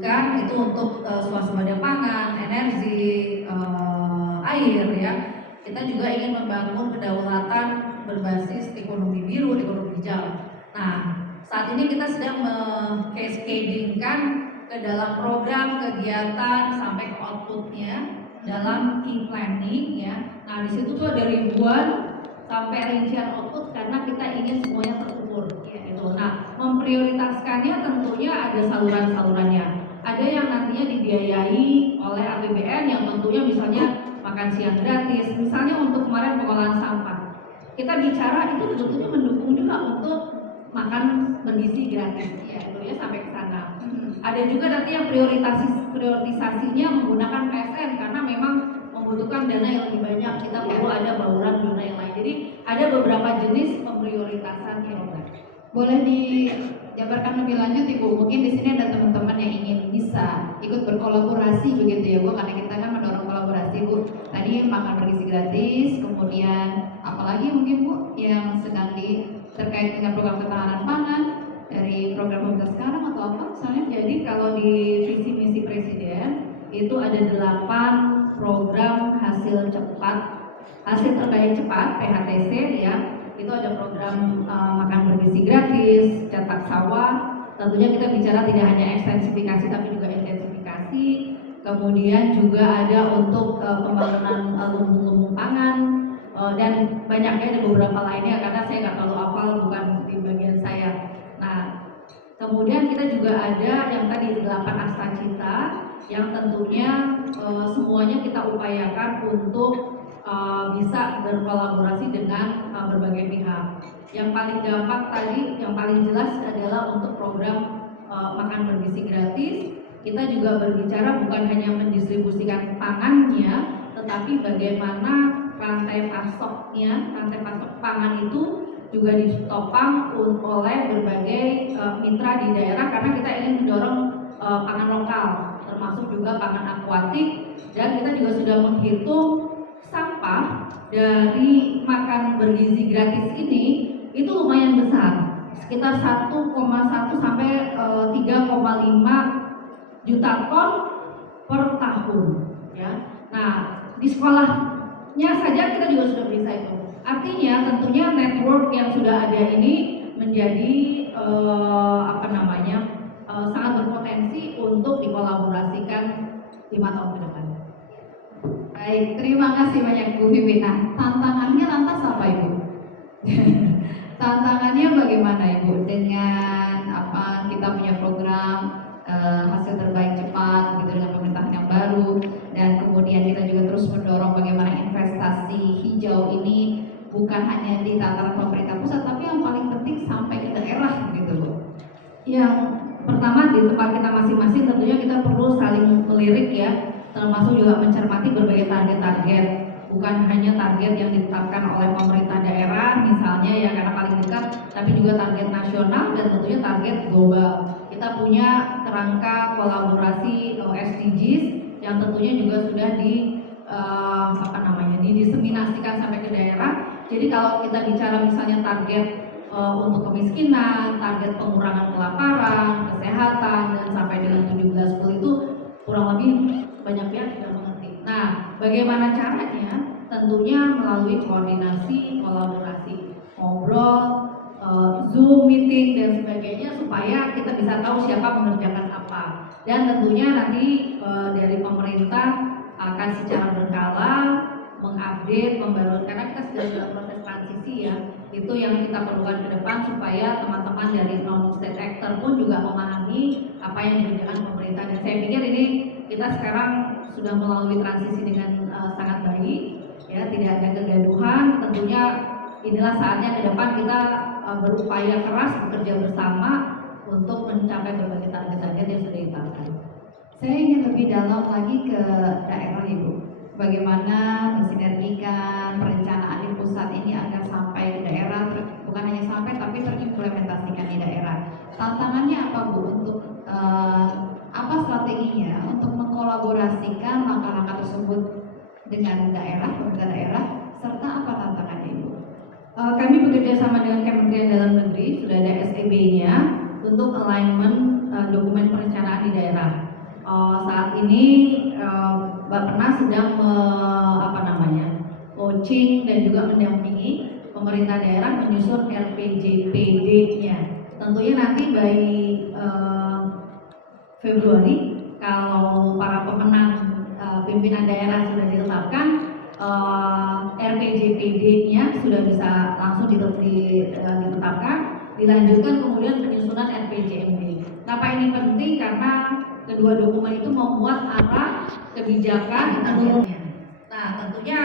kan itu untuk swasembada pangan, energi, air ya. Kita juga ingin membangun kedaulatan berbasis ekonomi biru, ekonomi hijau. Nah, saat ini kita sedang cascadingkan ke dalam program kegiatan sampai ke outputnya dalam key planning ya. Nah, di situ tuh ada ribuan sampai rincian output karena kita ingin semuanya terukur ya gitu. Nah, memprioritaskannya tentunya ada saluran-salurannya. Ada yang nantinya dibiayai oleh APBN yang tentunya misalnya makan siang gratis, misalnya untuk kemarin pengolahan sampah. Kita bicara itu tentunya mendukung juga untuk makan bergizi gratis ya itu ya sampai ke sana. Ada juga nanti yang prioritisasinya menggunakan PSN karena memang membutuhkan dana yang lebih banyak, kita perlu ada bauran dana yang lain. Jadi ada beberapa jenis pemprioritasan program. Boleh dijabarkan lebih lanjut Ibu? Mungkin di sini ada teman-teman yang ingin bisa ikut berkolaborasi begitu ya Bu, karena kita kan mendorong kolaborasi Bu. Tadi makan bergizi gratis, kemudian apalagi mungkin Bu yang sedang terkait dengan program ketahanan pangan dari program pemerintah sekarang atau apa misalnya? Jadi kalau di visi misi presiden itu ada 8 program hasil terbaik cepat PHTC ya. Itu ada program makan bergizi gratis, cetak sawah. Tentunya kita bicara tidak hanya ekstensifikasi tapi juga intensifikasi. Kemudian juga ada untuk pembangunan lumbung-lumbung pangan dan banyaknya ada beberapa lainnya karena saya nggak terlalu hafal, bukan di bagian saya. Nah, kemudian kita juga ada yang tadi 8 asta cita yang tentunya semuanya kita upayakan untuk bisa berkolaborasi dengan berbagai pihak. Yang paling gampang tadi, yang paling jelas adalah untuk program makan bergizi gratis. Kita juga berbicara bukan hanya mendistribusikan pangannya, tetapi bagaimana rantai pasok pangan itu juga ditopang oleh berbagai mitra di daerah karena kita ingin mendorong pangan lokal, termasuk juga pangan akuatik, dan kita juga sudah menghitung sampah dari makan bergizi gratis ini itu lumayan besar, sekitar 1,1 sampai 3,5 juta ton per tahun ya. Nah, di sekolahnya saja kita juga sudah bisa itu. Artinya tentunya network yang sudah ada ini menjadi sangat berpotensi untuk dikolaborasikan 5 tahun ke depan. Baik, terima kasih banyak Bu Vivi. Nah, tantangannya lantas apa Ibu? Tantangannya bagaimana Ibu dengan apa kita punya program hasil terbaik cepat gitu dengan pemerintahan yang baru, dan kemudian kita juga terus mendorong bagaimana investasi hijau ini bukan hanya di tataran pemerintah pusat tapi yang paling penting sampai ke daerah gitu Bu. Yang pertama di tempat kita masing-masing tentunya kita perlu saling melirik ya, termasuk juga mencermati berbagai target-target, bukan hanya target yang ditetapkan oleh pemerintah daerah misalnya ya karena paling dekat, tapi juga target nasional dan tentunya target global. Kita punya kerangka kolaborasi SDGs yang tentunya juga sudah didiseminasikan sampai ke daerah. Jadi kalau kita bicara misalnya target untuk kemiskinan, target pengurangan kelaparan, kesehatan, dan sampai dengan 17 itu kurang lebih banyak pihak sudah mengerti. Nah, bagaimana caranya? Tentunya melalui koordinasi, kolaborasi, ngobrol, Zoom meeting dan sebagainya supaya kita bisa tahu siapa mengerjakan apa. Dan tentunya nanti dari pemerintah akan secara berkala mengupdate, membaru karena kita sedang dalam proses transisi ya. Itu yang kita perlukan ke depan supaya teman-teman dari non-state actor pun juga memahami apa yang dikerjakan pemerintah. Dan saya pikir ini kita sekarang sudah melalui transisi dengan sangat baik ya, tidak ada kegaduhan. Tentunya inilah saatnya ke depan kita berupaya keras bekerja bersama untuk mencapai berbagai target-target yang sudah ditetapkan. Saya ingin lebih dalam lagi ke daerah Ibu. Bagaimana mensinergikan perencanaan di pusat ini agar sampai di daerah, bukan hanya sampai tapi terimplementasikan di daerah. Tantangannya apa Bu untuk apa strateginya untuk mengkolaborasikan langkah-langkah tersebut dengan daerah, pemerintah daerah, serta apa tantangannya Ibu? Kami bekerja sama dengan Kementerian Dalam Negeri, sudah ada SEB-nya untuk alignment dokumen perencanaan di daerah. Saat ini Bappenas sedang coaching dan juga mendampingi pemerintah daerah menyusun RPJPD-nya. Tentunya nanti by Februari, kalau para pemenang pimpinan daerah sudah ditetapkan, RPJPD-nya sudah bisa langsung ditetapkan, dilanjutkan kemudian penyusunan RPJMD. Kenapa ini penting? Karena kedua dokumen itu membuat arah kebijakan menurunnya. Nah, tentunya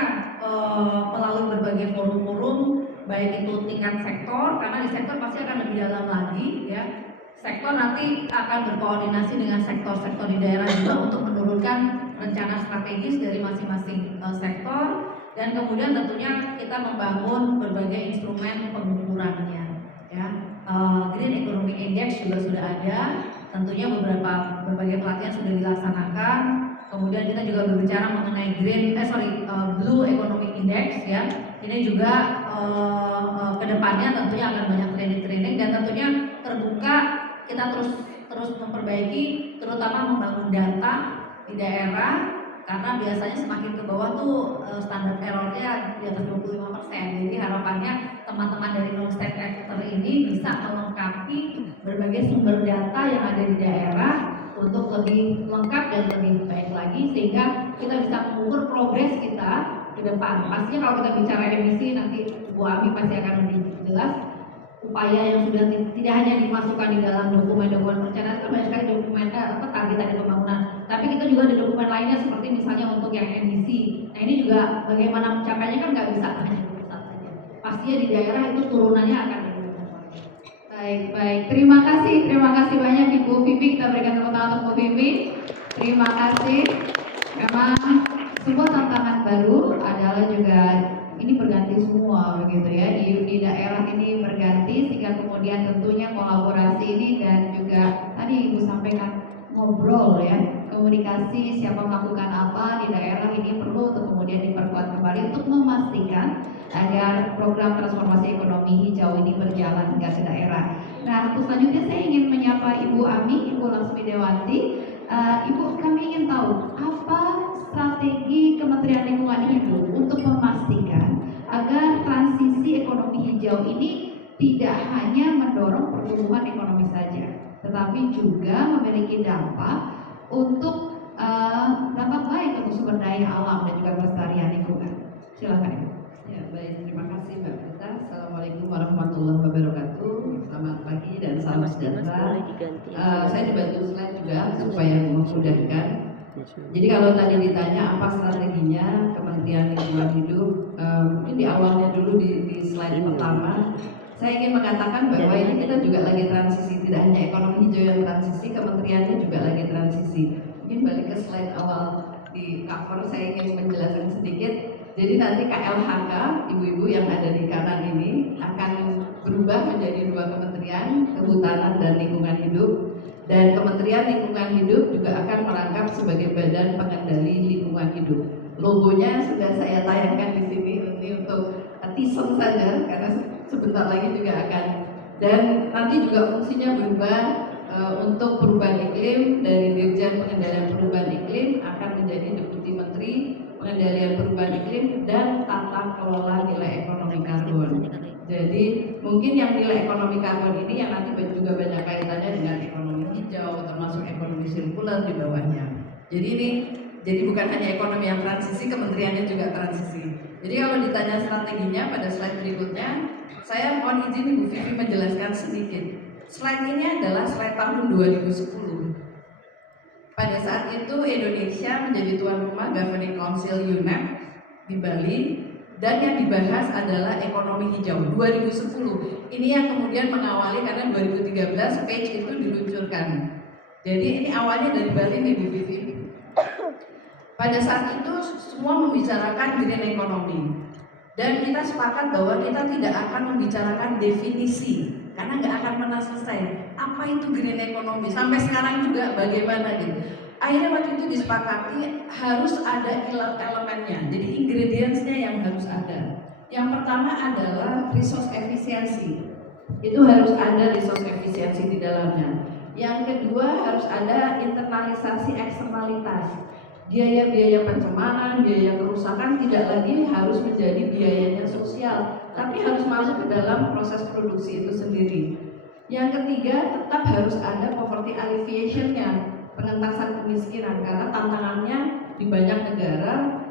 melalui berbagai forum-forum, baik itu tingkat sektor, karena di sektor pasti akan lebih dalam lagi, ya. Sektor nanti akan berkoordinasi dengan sektor-sektor di daerah juga untuk menurunkan rencana strategis dari masing-masing sektor, dan kemudian tentunya kita membangun berbagai instrumen pengukurannya, ya. Green Economic Index juga sudah ada, tentunya berbagai pelatihan sudah dilaksanakan. Kemudian kita juga berbicara mengenai Blue Economic Index, ya. Ini juga kedepannya tentunya akan banyak training dan tentunya terbuka, kita terus memperbaiki, terutama membangun data di daerah, karena biasanya semakin ke bawah tuh standar errornya di atas 25%. Jadi harapannya teman-teman dari non-state actor ini bisa melengkapi berbagai sumber data yang ada di daerah untuk lebih lengkap dan lebih baik lagi, sehingga kita bisa mengukur progres kita ke depan. Pastinya kalau kita bicara emisi, nanti Bu Ami pasti akan lebih jelas. Upaya yang sudah tidak hanya dimasukkan di dalam dokumen-dokumen perencanaan, kan banyak sekali dokumen target tadi pembangunan, tapi kita juga ada dokumen lainnya seperti misalnya untuk yang emisi. Nah, ini juga bagaimana mencapainya kan nggak bisa hanya di pusat saja. Pastinya di daerah itu turunannya akan lebih. Baik. Terima kasih banyak Ibu Vivi. Kita berikan tepuk tangan untuk Bu Vivi. Terima kasih. Memang sebuah tantangan baru adalah juga ini berganti semua begitu ya, di daerah ini berganti, sehingga kemudian tentunya kolaborasi ini dan juga tadi Ibu sampaikan ngobrol ya, komunikasi siapa melakukan apa di daerah ini perlu untuk kemudian diperkuat kembali untuk memastikan agar program transformasi ekonomi hijau ini berjalan hingga ke daerah. Nah, untuk selanjutnya saya ingin menyapa Ibu Ami, Ibu Laksmi Dewanti. Ibu, kami ingin tahu apa strategi Kementerian Lingkungan Hidup untuk memastikan agar transisi ekonomi hijau ini tidak hanya mendorong pertumbuhan ekonomi saja, tetapi juga memiliki dampak untuk dampak baik untuk sumber daya alam dan juga kelestarian lingkungan. Silakan Ibu. Ya, baik, terima kasih Mbak Prita. Assalamualaikum warahmatullahi wabarakatuh. Selamat pagi dan salam sejahtera. Saya dibantu slide juga supaya memudahkan. Jadi kalau tadi ditanya apa strateginya Kementerian Lingkungan Hidup, mungkin di awalnya dulu di slide pertama, saya ingin mengatakan bahwa ini kita juga lagi transisi, tidak hanya ekonomi hijau yang transisi, kementeriannya juga lagi transisi. Mungkin balik ke slide awal di cover, saya ingin menjelaskan sedikit. Jadi nanti KLHK, ibu-ibu yang ada di kanan ini akan berubah menjadi dua kementerian, Kehutanan dan Lingkungan Hidup. Dan Kementerian Lingkungan Hidup juga akan merangkap sebagai Badan Pengendali Lingkungan Hidup. Logonya sudah saya tayangkan di sini, ini untuk teaser saja karena sebentar lagi juga akan. Dan nanti juga fungsinya berubah untuk perubahan iklim, dari Dirjen Pengendalian Perubahan Iklim akan menjadi Deputi Menteri Pengendalian Perubahan Iklim dan Tata Kelola Nilai Ekonomi Karbon. Jadi mungkin yang nilai ekonomi karbon ini yang nanti juga banyak kaitannya dengan ekonomi hijau, termasuk ekonomi sirkular di bawahnya. Jadi bukan hanya ekonomi yang transisi, kementeriannya juga transisi. Jadi kalau ditanya strateginya pada slide berikutnya, saya mohon izin Ibu Vivi menjelaskan sedikit. Slide ini adalah slide tahun 2010. Pada saat itu Indonesia menjadi tuan rumah Governing Council UNEP di Bali, dan yang dibahas adalah ekonomi hijau 2010. Ini yang kemudian mengawali karena 2013 page itu diluncurkan. Jadi ini awalnya dari Bali nih Bu Vivi. Pada saat itu semua membicarakan green economy. Dan kita sepakat bahwa kita tidak akan membicarakan definisi karena nggak akan pernah selesai. Apa itu green economy? Sampai sekarang juga bagaimana gitu. Akhirnya waktu itu disepakati harus ada elemennya, jadi ingredientsnya yang harus ada. Yang pertama adalah resource efisiensi. Itu harus ada resource efisiensi di dalamnya. Yang kedua harus ada internalisasi eksternalitas. Biaya-biaya pencemaran, biaya kerusakan tidak lagi harus menjadi biayanya sosial, tapi harus masuk ke dalam proses produksi itu sendiri. Yang ketiga, tetap harus ada poverty alleviation-nya, pengentasan kemiskinan, karena tantangannya di banyak negara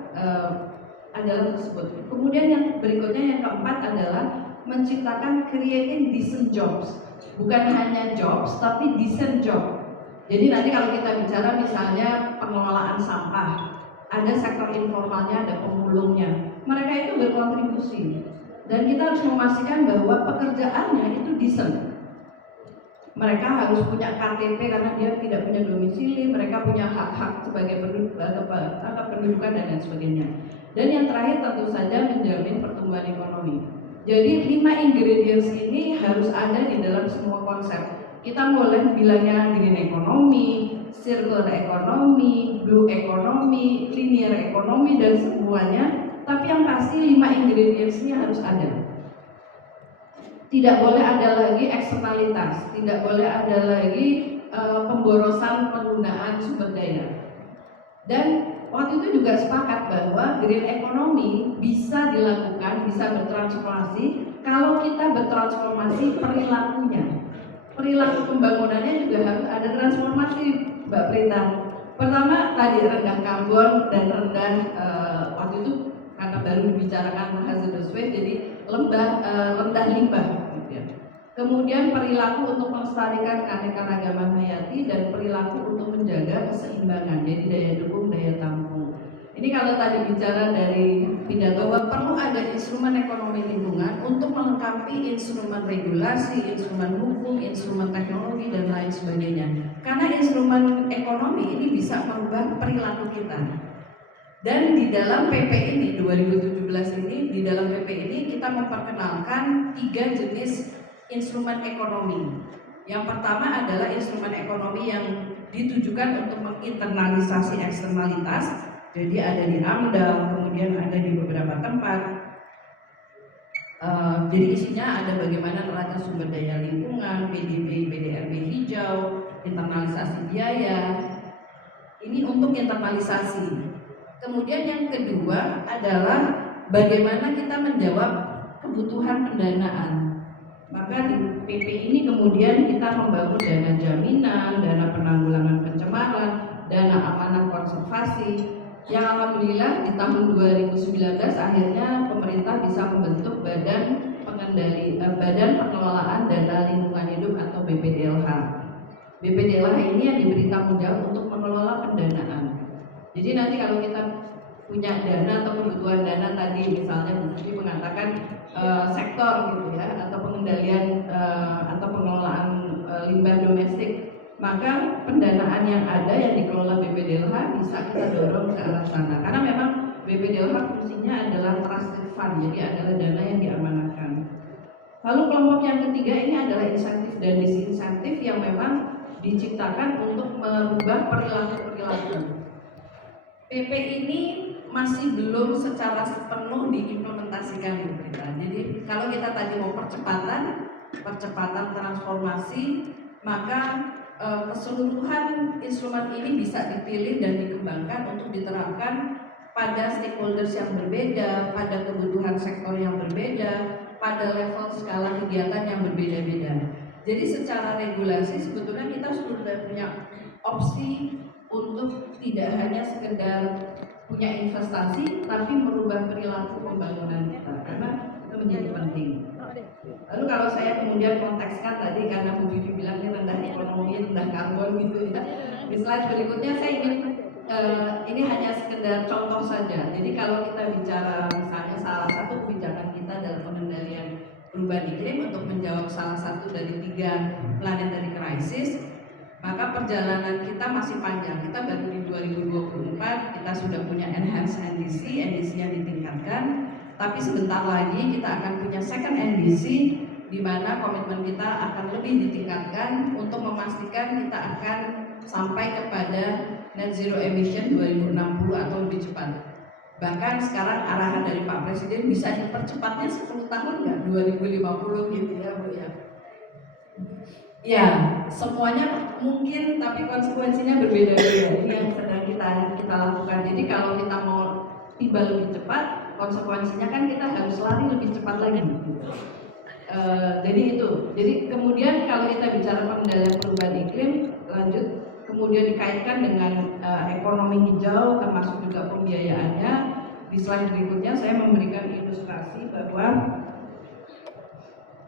adalah tersebut. Kemudian yang berikutnya, yang keempat adalah menciptakan creating decent jobs, bukan hanya jobs tapi decent job. Jadi nanti kalau kita bicara misalnya pengelolaan sampah, ada sektor informalnya, ada pemulungnya, mereka itu berkontribusi dan kita harus memastikan bahwa pekerjaannya itu decent. Mereka harus punya KTP karena dia tidak punya domisili, mereka punya hak-hak sebagai pendudukan dan lain sebagainya. Dan yang terakhir tentu saja menjamin pertumbuhan ekonomi. Jadi 5 ingredients ini harus ada di dalam semua konsep. Kita boleh bilangnya green economy, circular economy, blue economy, linear economy dan semuanya, tapi yang pasti 5 ingredients ini harus ada. Tidak boleh ada lagi eksternalitas, tidak boleh ada lagi pemborosan penggunaan sumber daya. Dan waktu itu juga sepakat bahwa green economy bisa dilakukan, bisa bertransformasi kalau kita bertransformasi perilakunya. Perilaku pembangunannya juga harus ada transformasi, Mbak Prita. Pertama tadi rendah karbon dan rendah waktu itu karena baru dibicarakan hazardous waste, jadi rendah limbah. Gitu ya. Kemudian perilaku untuk melestarikan keanekaragaman hayati dan perilaku untuk menjaga keseimbangan, jadi daya dukung, daya tampung. Ini kalau tadi bicara dari pidato bahwa perlu ada instrumen ekonomi lingkungan untuk melengkapi instrumen regulasi, instrumen hukum, instrumen teknologi dan lain sebagainya. Karena instrumen ekonomi ini bisa merubah perilaku kita. Dan di dalam PP ini 2017 ini, di dalam PP ini kita memperkenalkan 3 jenis instrumen ekonomi. Yang pertama adalah instrumen ekonomi yang ditujukan untuk menginternalisasi eksternalitas. Jadi ada di AMDAL, kemudian ada di beberapa tempat. Jadi isinya ada bagaimana neraca sumber daya lingkungan, PDB, PDRB hijau, internalisasi biaya. Ini untuk internalisasi. Kemudian yang kedua adalah bagaimana kita menjawab kebutuhan pendanaan. Maka di PP ini kemudian kita membangun dana jaminan, dana penanggulangan pencemaran, dana amanah konservasi. Yang alhamdulillah di tahun 2019 akhirnya pemerintah bisa membentuk badan pengelolaan dana lingkungan hidup atau BPDLH. BPDLH ini yang diberi tanggung jawab untuk mengelola pendanaan. Jadi nanti kalau kita punya dana atau kebutuhan dana tadi, misalnya Bu Suci mengatakan sektor gitu ya, atau pengendalian atau pengelolaan limbah domestik, maka pendanaan yang ada yang dikelola BPDLH bisa kita dorong ke arah sana. Karena memang BPDLH fungsinya adalah trusted fund, jadi adalah dana yang diamanatkan. Lalu kelompok yang ketiga ini adalah insentif dan disinsentif yang memang diciptakan untuk merubah perilaku-perilaku. PP ini masih belum secara sepenuh diimplementasikan, Bu Prita. Jadi kalau kita tadi mau percepatan transformasi, maka keseluruhan instrumen ini bisa dipilih dan dikembangkan untuk diterapkan pada stakeholders yang berbeda, pada kebutuhan sektor yang berbeda, pada level skala kegiatan yang berbeda-beda. Jadi secara regulasi sebetulnya kita sudah punya opsi untuk tidak hanya sekedar punya investasi, tapi merubah perilaku pembangunan kita, karena itu menjadi penting. Lalu kalau saya kemudian kontekskan tadi, karena Bu Vivi bilang ini rendah ekonomi, rendah karbon gitu ya, di slide berikutnya saya ingin ini hanya sekedar contoh saja. Jadi kalau kita bicara misalnya salah satu kebijakan kita dalam pengendalian perubahan iklim untuk menjawab salah satu dari 3 planetary crisis, maka perjalanan kita masih panjang. Kita baru di 2024, kita sudah punya enhanced NDC, NDC-nya ditingkatkan, tapi sebentar lagi kita akan punya second NDC, di mana komitmen kita akan lebih ditingkatkan untuk memastikan kita akan sampai kepada net zero emission 2060 atau lebih cepat. Bahkan sekarang arahan dari Pak Presiden bisa dipercepatnya 10 tahun nggak? 2050 gitu ya Bu ya. Ya, semuanya mungkin, tapi konsekuensinya berbeda-beda. Ini yang sedang kita lakukan. Jadi kalau kita mau tiba lebih cepat, konsekuensinya kan kita harus lari lebih cepat lagi. Jadi itu. Jadi kemudian kalau kita bicara pengendalian perubahan iklim, lanjut, kemudian dikaitkan dengan ekonomi hijau, termasuk juga pembiayaannya. Di slide berikutnya saya memberikan ilustrasi bahwa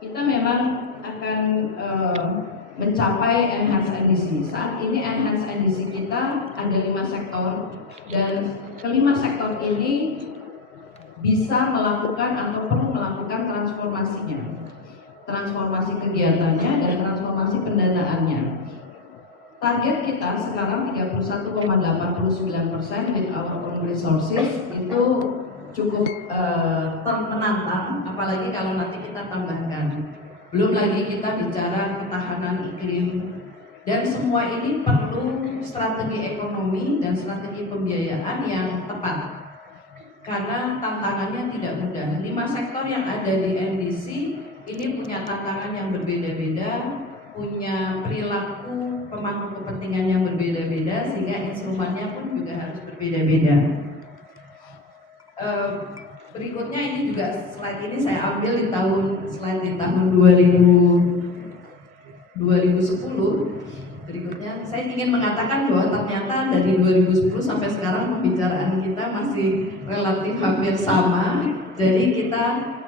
kita memang akan mencapai enhanced NDC. Saat ini enhanced NDC kita ada 5 sektor, dan kelima sektor ini bisa melakukan atau perlu melakukan transformasi kegiatannya dan transformasi pendanaannya. Target kita sekarang 31,89% with our own resources, itu cukup menantang, apalagi kalau nanti kita tambahkan. Belum lagi kita bicara ketahanan iklim, dan semua ini perlu strategi ekonomi dan strategi pembiayaan yang tepat, karena tantangannya tidak mudah. 5 sektor yang ada di NDC ini punya tantangan yang berbeda-beda, punya perilaku pemangku kepentingan yang berbeda-beda, sehingga instrumennya pun juga harus berbeda-beda. Berikutnya ini juga slide ini saya ambil di tahun 2010. Berikutnya saya ingin mengatakan bahwa ternyata dari 2010 sampai sekarang pembicaraan kita masih relatif hampir sama. Jadi kita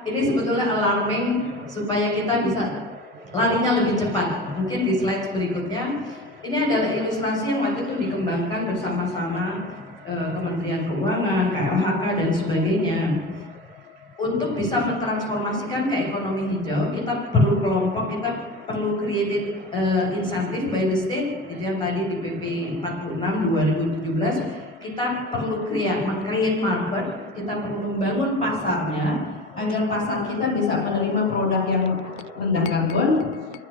ini sebetulnya alarming supaya kita bisa larinya lebih cepat. Mungkin di slide berikutnya ini adalah ilustrasi yang waktu itu dikembangkan bersama-sama Kementerian Keuangan, KLHK dan sebagainya. Untuk bisa mentransformasikan ke ekonomi hijau, kita perlu kelompok, kita perlu created incentive by the state. Jadi yang tadi di PP 46 2017, kita perlu create market, kita perlu membangun pasarnya agar pasar kita bisa menerima produk yang rendah karbon,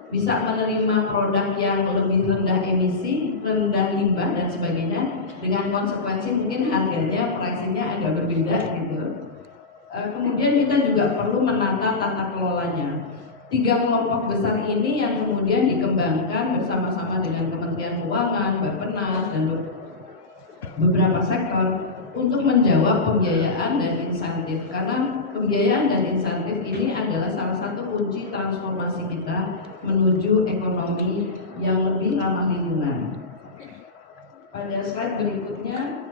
bisa menerima produk yang lebih rendah emisi, rendah limbah dan sebagainya, dengan konsekuensi mungkin harganya, pricingnya agak berbeda gitu. Kemudian kita juga perlu menata tata kelolanya. 3 kelompok besar ini yang kemudian dikembangkan bersama-sama dengan Kementerian Keuangan, Bappenas dan beberapa sektor untuk menjawab pembiayaan dan insentif, karena pembiayaan dan insentif ini adalah salah satu kunci transformasi kita menuju ekonomi yang lebih ramah lingkungan. Pada slide berikutnya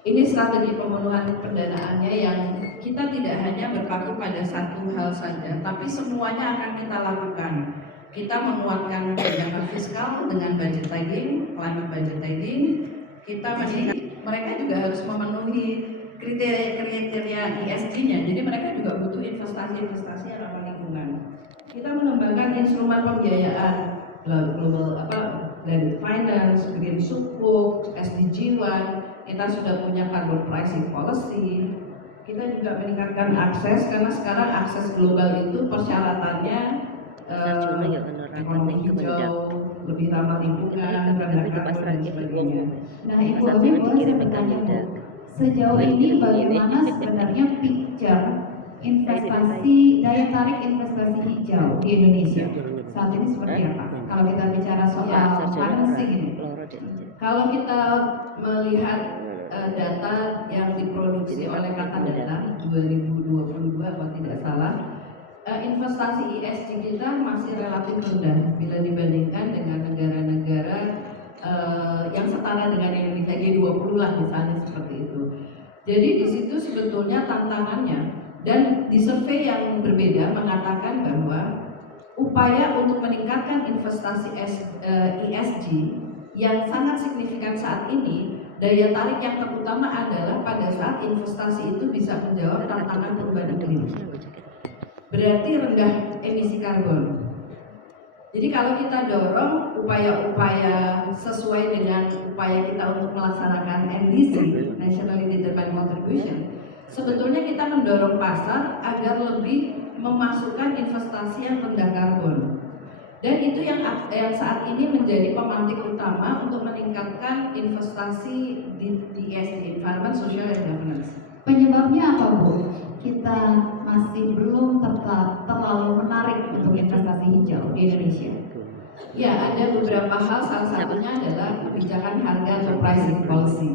ini strategi pemenuhan pendanaannya yang kita tidak hanya berpaku pada satu hal saja, tapi semuanya akan kita lakukan. Kita menguatkan kebijakan fiskal dengan budget tagging, climate budget tagging. Kita mereka juga harus memenuhi kriteria ESG-nya. Jadi mereka juga butuh investasi yang ramah lingkungan. Kita mengembangkan instrumen pembiayaan global blended finance, green sukuk, SDG 1. Kita sudah punya carbon pricing policy. Kita juga meningkatkan akses, karena sekarang akses global itu persyaratannya ekonomi hijau, lebih ramah lingkungan, rendah karbon dan sebagainya. Nah, Ibu Omi, boleh saya bertanya, Bu, sejauh ini bagaimana sebenarnya picture investasi, daya tarik investasi hijau di Indonesia saat ini seperti apa? Kalau kita bicara soal financing ini. Kalau kita melihat data yang diproduksi oleh Katadata 2022 kalau tidak salah, investasi ESG kita masih relatif rendah bila dibandingkan dengan negara-negara yang setara dengan Indonesia, G20 lah misalnya seperti itu. Jadi di situ sebetulnya tantangannya, dan di survei yang berbeda mengatakan bahwa upaya untuk meningkatkan investasi ESG yang sangat signifikan saat ini, daya tarik yang terutama adalah pada saat investasi itu bisa menjawab tantangan perubahan iklim. Berarti rendah emisi karbon. Jadi kalau kita dorong upaya-upaya sesuai dengan upaya kita untuk melaksanakan NDC, Nationally Determined Contribution, sebetulnya kita mendorong pasar agar lebih memasukkan investasi yang rendah karbon. Dan itu yang saat ini menjadi pemantik utama untuk meningkatkan investasi di ESG, Environment, Social, and Governance. Penyebabnya apa, Bu? Kita masih belum terlalu menarik untuk untuk investasi hijau di Indonesia? Ya, ada beberapa hal, salah satunya adalah kebijakan harga atau pricing policy.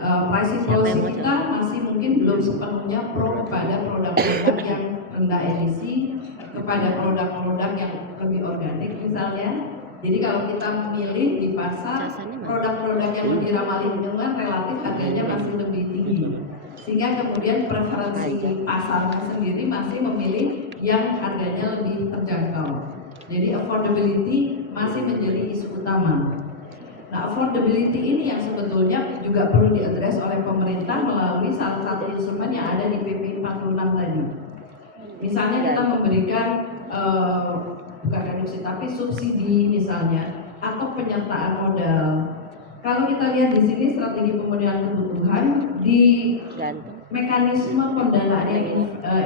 Pricing policy kita masih mungkin belum sepenuhnya pro kepada produk-produk yang rendah emisi, kepada produk-produk yang lebih organik misalnya. Jadi kalau kita memilih di pasar produk-produk yang lebih ramah lingkungan, relatif harganya masih lebih tinggi, sehingga kemudian preferensi pasarnya sendiri masih memilih yang harganya lebih terjangkau. Jadi affordability masih menjadi isu utama. Nah, affordability ini yang sebetulnya juga perlu diadres oleh pemerintah melalui salah satu instrumen yang ada di PP 46 tadi. Misalnya kita memberikan bukan reduksi tapi subsidi misalnya, atau penyertaan modal. Kalau kita lihat di sini strategi pemenuhan kebutuhan di mekanisme pendanaan yang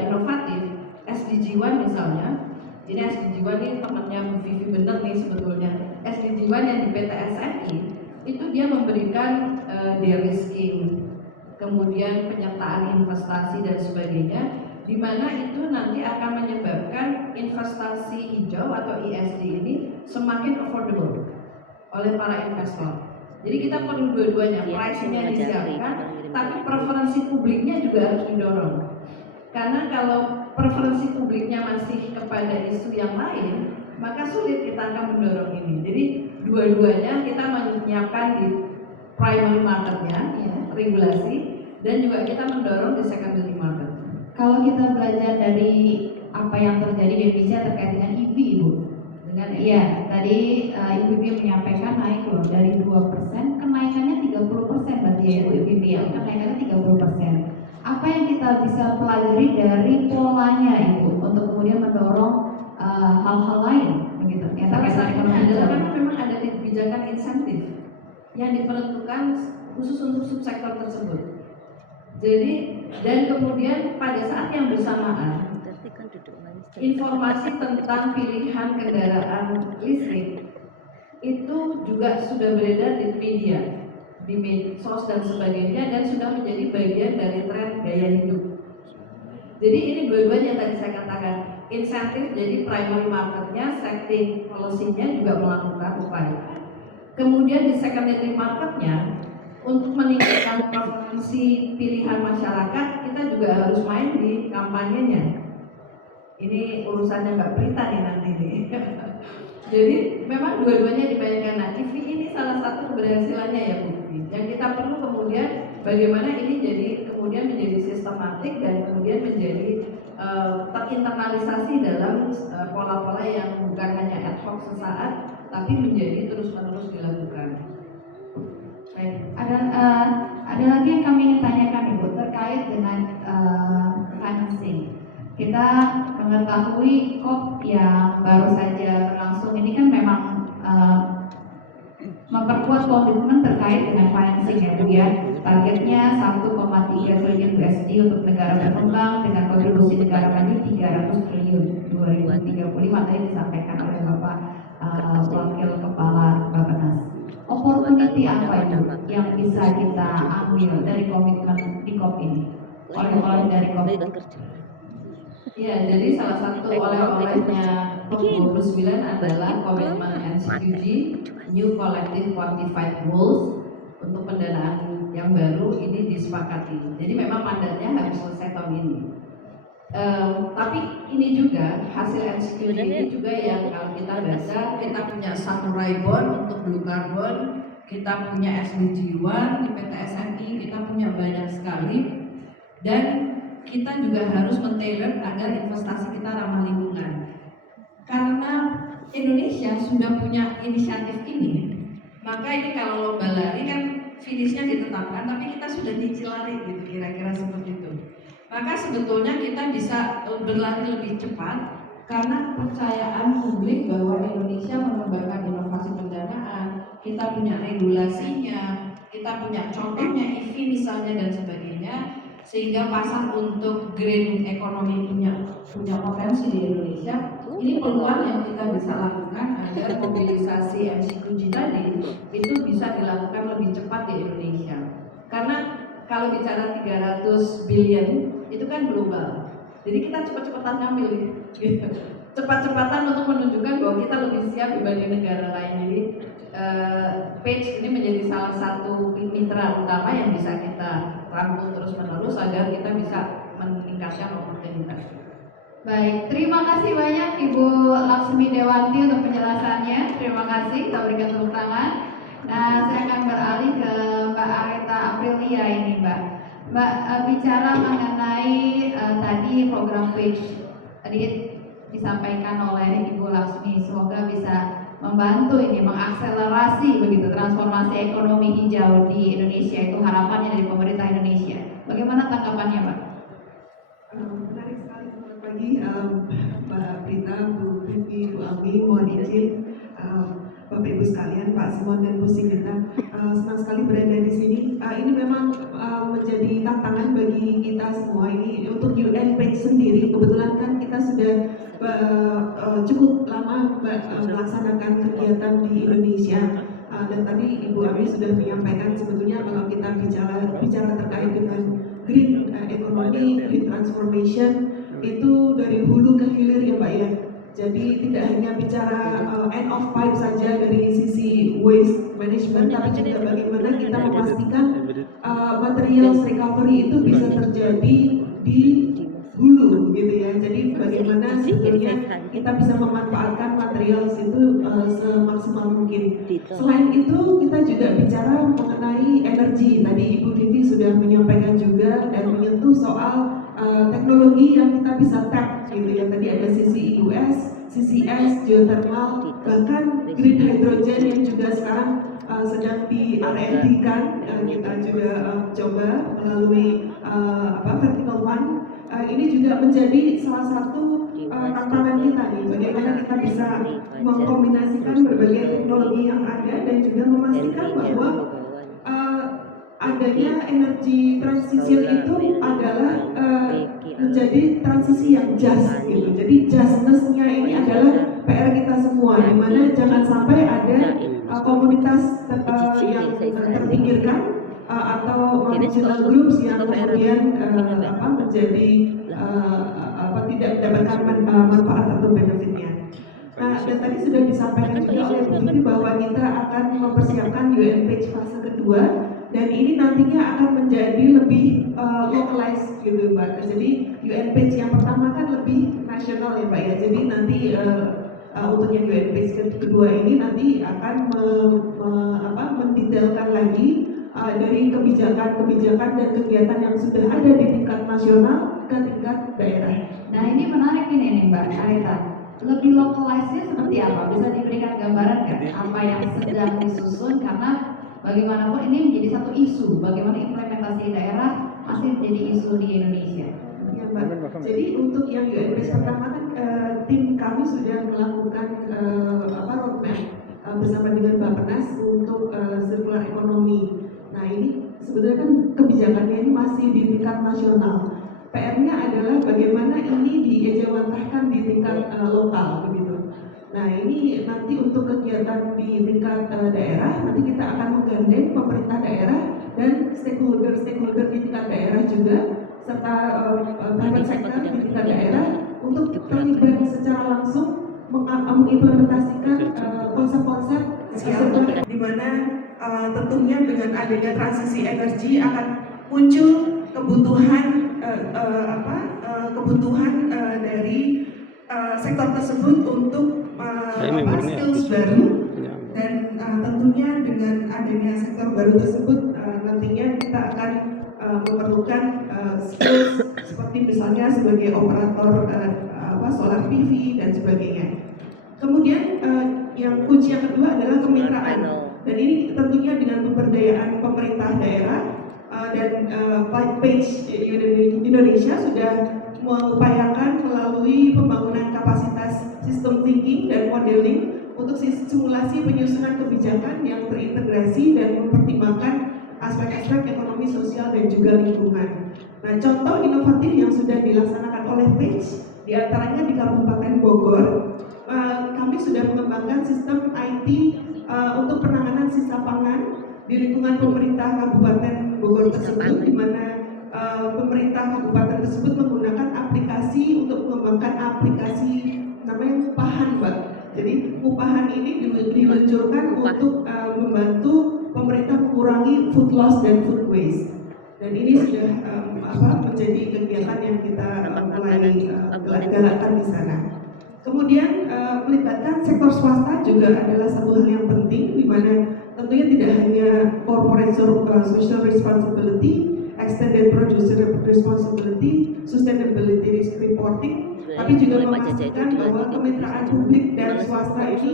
inovatif, SDG 1 misalnya. Ini SDG 1 ini temannya Bu Vivi bener nih sebetulnya. SDG 1 yang di PT SNI itu dia memberikan de-risking, kemudian penyertaan investasi dan sebagainya, di mana itu nanti akan menyebabkan investasi hijau atau ESG ini semakin affordable oleh para investor. Jadi kita perlu dua-duanya, pricing-nya disiapkan, tapi preferensi publiknya juga harus didorong. Karena kalau preferensi publiknya masih kepada isu yang lain, maka sulit kita akan mendorong ini. Jadi dua-duanya kita menyiapkan di primary marketnya, regulasi, dan juga kita mendorong di secondary market. Kalau kita belajar dari apa yang terjadi di Indonesia terkait dengan EV, Ibu, dengan tadi Ibu Vivi menyampaikan naik loh dari 2% kenaikannya 30% berarti ya Ibu Vivi ya, kenaikannya 30%. Apa yang kita bisa pelajari dari polanya Ibu untuk kemudian mendorong hal-hal lain begitu? Yang Salah terkait satunya dengan adalah karena memang ada kebijakan insentif yang diperuntukkan khusus untuk subsektor tersebut. Jadi dan kemudian pada saat yang bersamaan informasi tentang pilihan kendaraan listrik itu juga sudah beredar di media, di medsos dan sebagainya, dan sudah menjadi bagian dari tren gaya hidup. Jadi ini dua-duanya yang tadi saya katakan, insentif jadi primary marketnya, setting policy-nya juga melakukan upaya. Kemudian di secondary marketnya, untuk meningkatkan preferensi pilihan masyarakat, kita juga harus main di kampanyenya. Ini urusannya Mbak Prita nih nanti nih. Jadi memang dua-duanya dimainkan. Nah, EV ini salah satu keberhasilannya ya Bu. Yang kita perlu kemudian bagaimana ini jadi kemudian menjadi sistematik dan kemudian menjadi terinternalisasi dalam pola-pola yang bukan hanya ad hoc sesaat, tapi menjadi terus-menerus dilakukan. Baik, ada lagi yang kami ingin tanyakan Ibu terkait dengan financing. Kita mengetahui COP yang baru saja berlangsung ini kan memang memperkuat komitmen terkait dengan financing ya Bu ya. Targetnya 1,3 triliun USD untuk negara berkembang dengan kontribusi negara maju 300 triliun 2035 tadi disampaikan oleh Bapak Wakil Kepala Bappenas. Opportunity apa itu yang bisa kita ambil dari komitmen di COP ini? Oleh-oleh dari COP. Ya, jadi salah satu oleh-olehnya COP29 adalah komitmen NCQG, New Collective Quantified Goals, untuk pendanaan yang baru ini disepakati. Jadi memang mandatnya harus selesai tahun ini. Tapi ini juga hasil NCQG ini juga yang kalau kita baca, kita punya Samurai Bond untuk blue carbon, kita punya SDG 1 di PT SNI, kita punya banyak sekali, dan kita juga harus men-tailor agar investasi kita ramah lingkungan. Karena Indonesia sudah punya inisiatif ini, maka ini kalau lomba lari kan finishnya ditetapkan, tapi kita sudah nyicil lari gitu, kira-kira seperti itu. Maka sebetulnya kita bisa berlari lebih cepat karena kepercayaan publik bahwa Indonesia mengembangkan inovasi pendanaan, kita punya regulasinya, kita punya contohnya EV misalnya dan sebagainya, sehingga pasar untuk green economy punya potensi di Indonesia. Ini peluang yang kita bisa lakukan agar mobilisasi MCQG tadi itu bisa dilakukan lebih cepat di Indonesia. Karena kalau bicara 300 billion itu kan global. Jadi kita cepat-cepatan ngambil gitu. cepat-cepatan untuk menunjukkan bahwa kita lebih siap dibanding negara lain. Jadi page ini menjadi salah satu mitra utama yang bisa kita rangkul terus-menerus agar kita bisa meningkatkan oportunitas. Baik, terima kasih banyak Ibu Laksmi Dewanti untuk penjelasannya. Terima kasih, kita berikan tepuk tangan. Nah, saya akan beralih ke Mbak Areta Aprilia ini, Mbak. Mbak, bicara mengenai tadi program Page, tadi disampaikan oleh Ibu Laksmi, semoga bisa membantu ini mengakselerasi begitu transformasi ekonomi hijau di Indonesia, itu harapannya dari pemerintah Indonesia. Bagaimana tanggapannya, Mbak? Menarik sekali, selamat pagi Mbak Prita, Bu Vivi, Bu Ami, mohon izin Bapak Ibu sekalian, Pak Simon dan Bu Singgita, senang sekali berada di sini. Ini memang menjadi tantangan bagi kita semua ini untuk UN Page sendiri. Kebetulan kan kita sudah cukup lama melaksanakan kegiatan di Indonesia. Dan tadi Ibu Ami sudah menyampaikan sebetulnya kalau kita bicara terkait dengan green economy, green transformation itu dari hulu ke hilir ya Mbak ya. Jadi tidak hanya bicara end of pipe saja dari sisi waste management, tapi juga bagaimana kita memastikan materials recovery itu bisa terjadi di hulu gitu ya. Jadi bagaimana sebetulnya kita bisa memanfaatkan materials itu semaksimal mungkin. Selain itu kita juga bicara mengenai energi. Tadi Ibu Vivi sudah menyampaikan juga dan menyentuh soal teknologi yang kita bisa tap gitu ya. Tadi ada CCUS, CCS, geothermal, bahkan green hydrogen yang juga sekarang sedang di R&D kan. Kita juga coba melalui vertical one. Ini juga menjadi salah satu tantangan kita nih, bagaimana kita bisa mengkombinasikan berbagai teknologi yang ada dan juga memastikan bahwa adanya energi transition itu adalah menjadi transisi yang just gitu. Jadi justness-nya ini adalah PR kita semua, di mana jangan sampai ada komunitas yang terpinggirkan atau marginal groups yang kemudian menjadi tidak mendapatkan manfaat atau benefitnya. Nah, dan tadi sudah disampaikan juga oleh Bu Vivi bahwa kita akan mempersiapkan UN Page fase kedua dan ini nantinya akan menjadi lebih localized gitu Mbak. Jadi UN Page yang pertama kan lebih nasional ya Mbak ya. Jadi nanti untuk yang UN Page kedua ini nanti akan mendetailkan lagi dari kebijakan-kebijakan dan kegiatan yang sudah ada di tingkat nasional ke tingkat daerah. Nah, ini menarik ini Mbak Areta. Lebih localized-nya seperti apa? Bisa diberikan gambaran nggak apa yang sedang disusun, karena bagaimanapun ini menjadi satu isu, bagaimana implementasi daerah masih menjadi isu di Indonesia. Ya Mbak, jadi untuk yang UNPS pertama kan tim kami sudah melakukan roadmap bersama dengan Bappenas untuk circular economy. Nah ini sebetulnya kan kebijakannya ini masih di tingkat nasional. PR-nya adalah bagaimana ini diejawantahkan di tingkat lokal begitu. Nah ini nanti untuk kegiatan di tingkat daerah, nanti kita akan menggandeng pemerintah daerah dan stakeholder di tingkat daerah juga, serta private sector di tingkat daerah untuk terlibat secara langsung mengimplementasikan konsep-konsep di mana tentunya dengan adanya transisi energi akan muncul kebutuhan dari sektor tersebut untuk skills baru dan tentunya dengan adanya sektor baru tersebut nantinya kita akan memerlukan skills seperti misalnya sebagai operator solar PV dan sebagainya. Kemudian yang kunci yang kedua adalah kemitraan, dan ini tentunya dengan pemberdayaan pemerintah daerah dan Page Indonesia sudah mengupayakan melalui pembangunan kapasitas sistem thinking dan modeling untuk simulasi penyusunan kebijakan yang terintegrasi dan mempertimbangkan aspek-aspek ekonomi, sosial, dan juga lingkungan. Nah, contoh inovatif yang sudah dilaksanakan oleh Page diantaranya di Kabupaten Bogor, kami sudah mengembangkan sistem IT untuk penanganan sisa pangan di lingkungan pemerintah Kabupaten Bogor tersebut, di mana pemerintah kabupaten tersebut menggunakan aplikasi untuk mengembangkan aplikasi namanya kebijakan ini diluncurkan untuk membantu pemerintah mengurangi food loss dan food waste. Dan ini sudah menjadi kegiatan yang kita mulai galakkan di sana. Kemudian melibatkan sektor swasta juga adalah satu hal yang penting, di mana tentunya tidak hanya corporate social responsibility, extended producer responsibility, sustainability risk reporting, tapi juga memastikan bahwa kemitraan publik dan swasta ini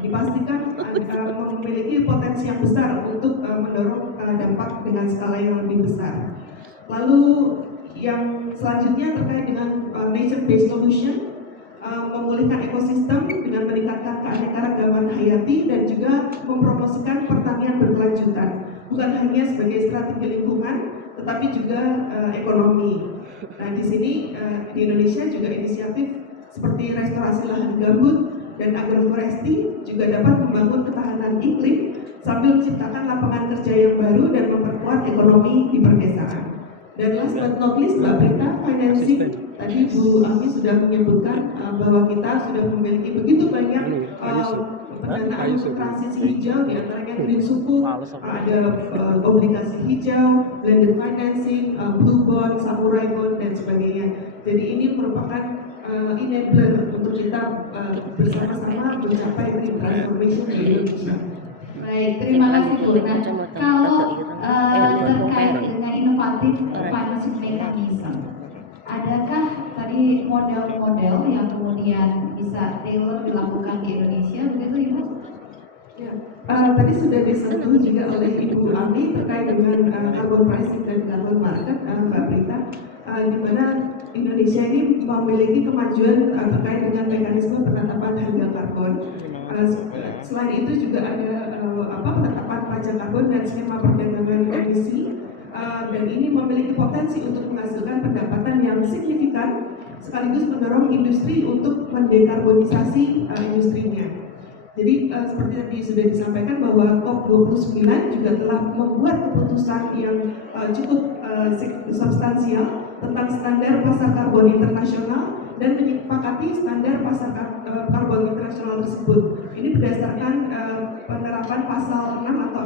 dipastikan memiliki potensi yang besar untuk mendorong dampak dengan skala yang lebih besar. Lalu yang selanjutnya terkait dengan nature based solution, memulihkan ekosistem dengan meningkatkan keanekaragaman hayati dan juga mempromosikan pertanian berkelanjutan, bukan hanya sebagai strategi lingkungan tetapi juga ekonomi. Nah, di sini di Indonesia juga inisiatif seperti restorasi lahan gambut dan agroforestry juga dapat membangun ketahanan iklim sambil menciptakan lapangan kerja yang baru dan memperkuat ekonomi di perdesaan. Dan last but not least, Mbak Prita, financing. Tadi Bu Ami sudah menyebutkan bahwa kita sudah memiliki begitu banyak pendanaan transisi hijau, di antaranya Green Sukuk, ada obligasi hijau, blended financing, blue bond, samurai bond, dan sebagainya. Jadi ini merupakan enabler untuk kita bersama-sama mencapai green transformation di Indonesia. Baik, terima kasih Bu. Nah, kalau terkait dengan inovatif financing mechanism, adakah tadi model-model yang kemudian bisa tailor dilakukan di Indonesia, begitu Ibu? Ya, tadi sudah disentuh juga oleh Ibu Ami terkait dengan carbon pricing dan carbon market, Mbak Prita, di mana Indonesia ini memiliki kemajuan terkait dengan mekanisme penetapan harga karbon. Selain itu juga ada penetapan pajak karbon dan skema perdagangan emisi, dan ini memiliki potensi untuk menghasilkan pendapatan yang signifikan sekaligus mendorong industri untuk mendekarbonisasi industrinya. Jadi seperti tadi sudah disampaikan bahwa COP29 juga telah membuat keputusan yang cukup substansial tentang standar pasar karbon internasional dan menyepakati standar pasar karbon internasional tersebut. Ini berdasarkan penerapan pasal 6 atau